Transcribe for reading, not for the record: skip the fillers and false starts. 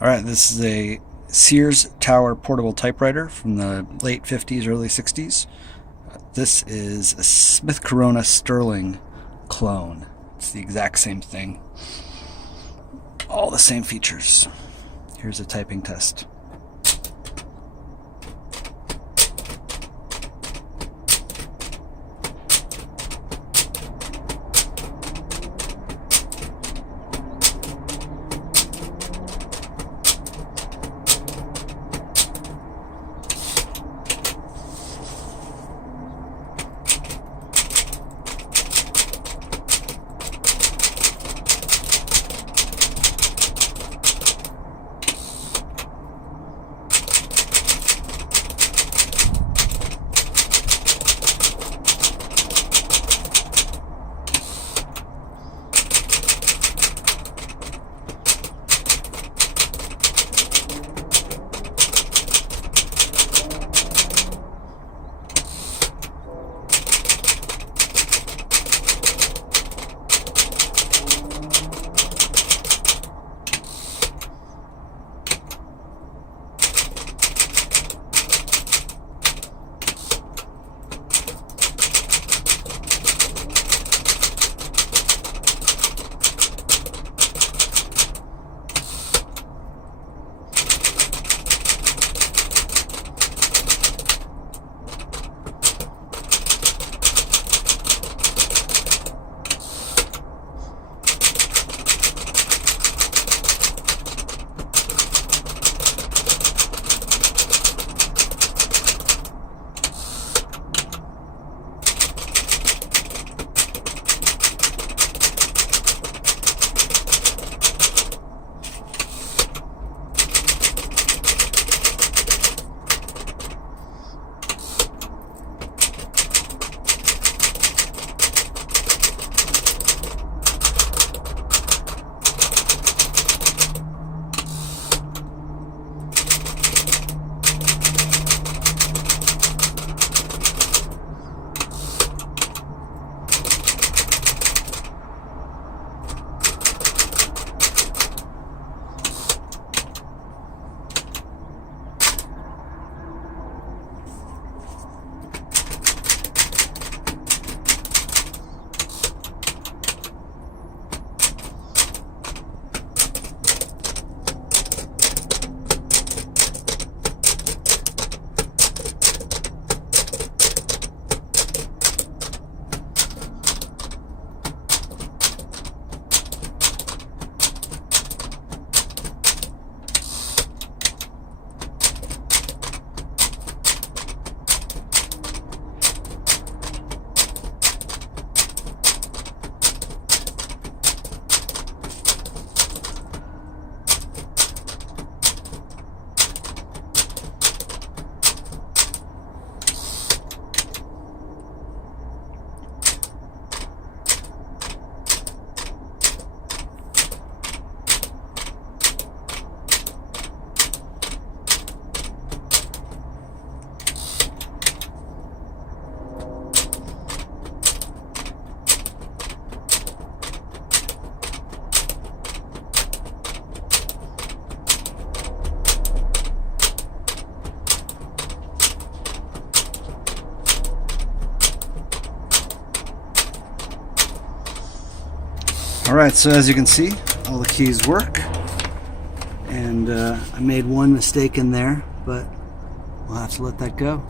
Alright, this is a Sears Tower portable typewriter from the late 50s, early 60s. This is a Smith Corona Sterling clone. It's the exact same thing. All the same features. Here's a typing test. Alright, so as you can see, all the keys work, and I made one mistake in there, but we'll have to let that go.